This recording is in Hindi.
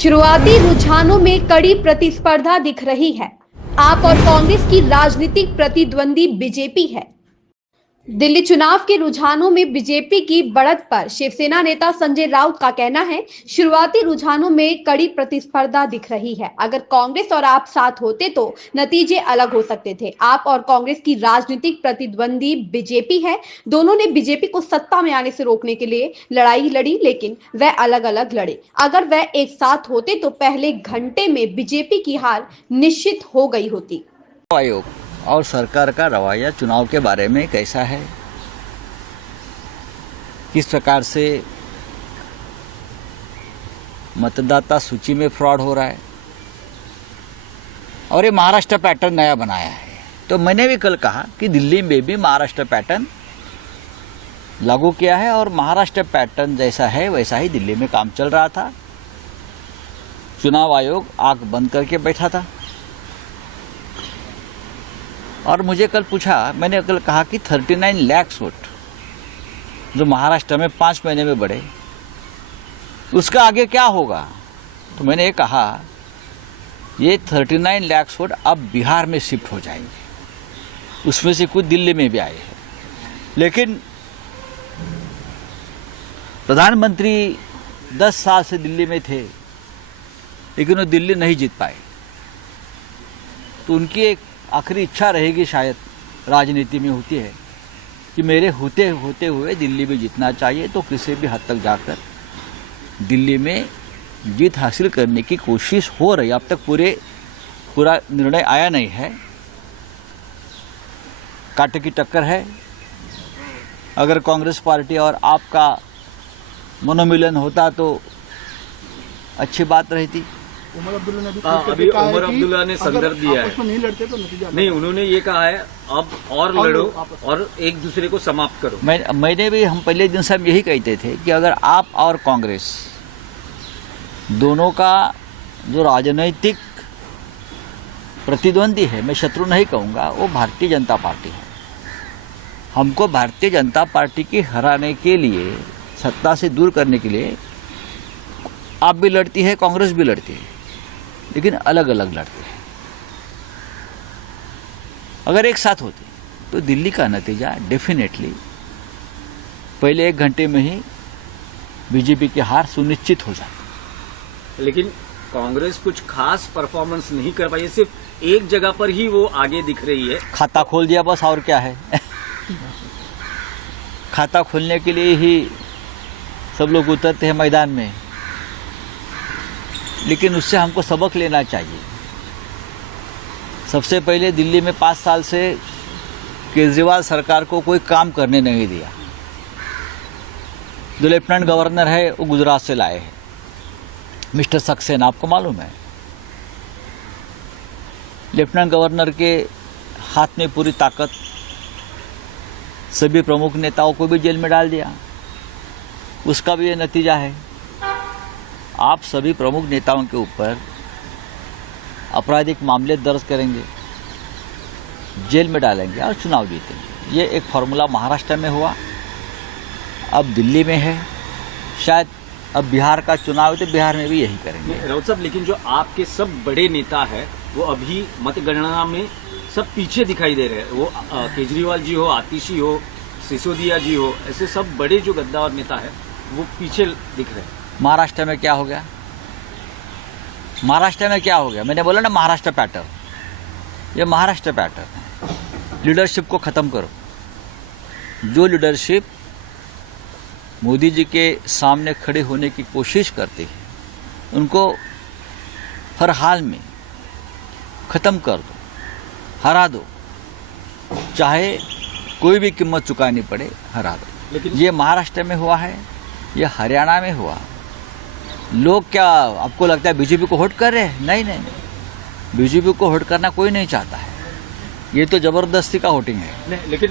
शुरुआती रुझानों में कड़ी प्रतिस्पर्धा दिख रही है। आप और कांग्रेस की राजनीतिक प्रतिद्वंदी बीजेपी है। दिल्ली चुनाव के रुझानों में बीजेपी की बढ़त पर शिवसेना नेता संजय राउत का कहना है, शुरुआती रुझानों में कड़ी प्रतिस्पर्धा दिख रही है। अगर कांग्रेस और आप साथ होते तो नतीजे अलग हो सकते थे। आप और कांग्रेस की राजनीतिक प्रतिद्वंदी बीजेपी है। दोनों ने बीजेपी को सत्ता में आने से रोकने के लिए लड़ाई लड़ी, लेकिन वह अलग अलग लड़े। अगर वह एक साथ होते तो पहले घंटे में बीजेपी की हार निश्चित हो गई होती। आयोग और सरकार का रवैया चुनाव के बारे में कैसा है, किस प्रकार से मतदाता सूची में फ्रॉड हो रहा है, और ये महाराष्ट्र पैटर्न नया बनाया है। तो मैंने भी कल कहा कि दिल्ली में भी महाराष्ट्र पैटर्न लागू किया है और महाराष्ट्र पैटर्न जैसा है वैसा ही दिल्ली में काम चल रहा था। चुनाव आयोग आंख बंद करके बैठा था और मुझे कल पूछा, मैंने कल कहा कि 39 लाख वोट जो महाराष्ट्र में 5 महीने में बढ़े, उसका आगे क्या होगा। तो मैंने ये कहा, ये 39 लाख वोट अब बिहार में शिफ्ट हो जाएंगे, उसमें से कुछ दिल्ली में भी आए हैं। लेकिन प्रधानमंत्री 10 साल से दिल्ली में थे, लेकिन वो दिल्ली नहीं जीत पाए। तो उनकी एक आखिरी इच्छा रहेगी, शायद राजनीति में होती है, कि मेरे होते हुए दिल्ली में जीतना चाहिए। तो किसी भी हद तक जाकर दिल्ली में जीत हासिल करने की कोशिश हो रही है। अब तक पूरा निर्णय आया नहीं है, कांटे की टक्कर है। अगर कांग्रेस पार्टी और आपका मनोमिलन होता तो अच्छी बात रहती। उमर अब्दुल्ला ने अभी उमर अब्दुल्ला ने संदर्भ दिया है, नहीं लड़ते तो नतीजा नहीं, उन्होंने ये कहा है अब और लड़ो और एक दूसरे को समाप्त करो। मैंने भी, हम पहले दिन से हम यही कहते थे कि अगर आप और कांग्रेस दोनों का जो राजनीतिक प्रतिद्वंदी है, मैं शत्रु नहीं कहूँगा, वो भारतीय जनता पार्टी है। हमको भारतीय जनता पार्टी की हराने के लिए, सत्ता से दूर करने के लिए आप भी लड़ती है, कांग्रेस भी लड़ती है, लेकिन अलग अलग लड़ते हैं। अगर एक साथ होते तो दिल्ली का नतीजा डेफिनेटली पहले 1 घंटे में ही बीजेपी की हार सुनिश्चित हो जाती। लेकिन कांग्रेस कुछ खास परफॉर्मेंस नहीं कर पाई, सिर्फ एक जगह पर ही वो आगे दिख रही है। खाता खोल दिया बस, और क्या है। खाता खोलने के लिए ही सब लोग उतरते हैं मैदान में, लेकिन उससे हमको सबक लेना चाहिए। सबसे पहले दिल्ली में 5 साल से केजरीवाल सरकार को कोई काम करने नहीं दिया। जो लेफ्टिनेंट गवर्नर है वो गुजरात से लाए हैं, मिस्टर सक्सेना, आपको मालूम है। लेफ्टिनेंट गवर्नर के हाथ में पूरी ताकत, सभी प्रमुख नेताओं को भी जेल में डाल दिया। उसका भी ये नतीजा है। आप सभी प्रमुख नेताओं के ऊपर आपराधिक मामले दर्ज करेंगे, जेल में डालेंगे और चुनाव जीतेंगे। ये एक फॉर्मूला महाराष्ट्र में हुआ, अब दिल्ली में है, शायद अब बिहार का चुनाव है तो बिहार में भी यही करेंगे। राउत साहब, लेकिन जो आपके सब बड़े नेता है वो अभी मतगणना में सब पीछे दिखाई दे रहे हैं। वो केजरीवाल जी हो, आतिशी हो, सिसोदिया जी हो, ऐसे सब बड़े जो गद्दार नेता है वो पीछे दिख रहे हैं। महाराष्ट्र में क्या हो गया? महाराष्ट्र में क्या हो गया? मैंने बोला ना, महाराष्ट्र पैटर्न, ये महाराष्ट्र पैटर्न है। लीडरशिप को ख़त्म करो। जो लीडरशिप मोदी जी के सामने खड़े होने की कोशिश करती है, उनको हर हाल में ख़त्म कर दो, हरा दो, चाहे कोई भी कीमत चुकानी पड़े, हरा दो। लेकिन ये महाराष्ट्र में हुआ है, ये हरियाणा में हुआ। लोग क्या आपको लगता है बीजेपी को वोट कर रहे हैं? नहीं नहीं नहीं, बीजेपी को वोट करना कोई नहीं चाहता है। ये तो जबरदस्ती का वोटिंग है। नहीं, लेकिन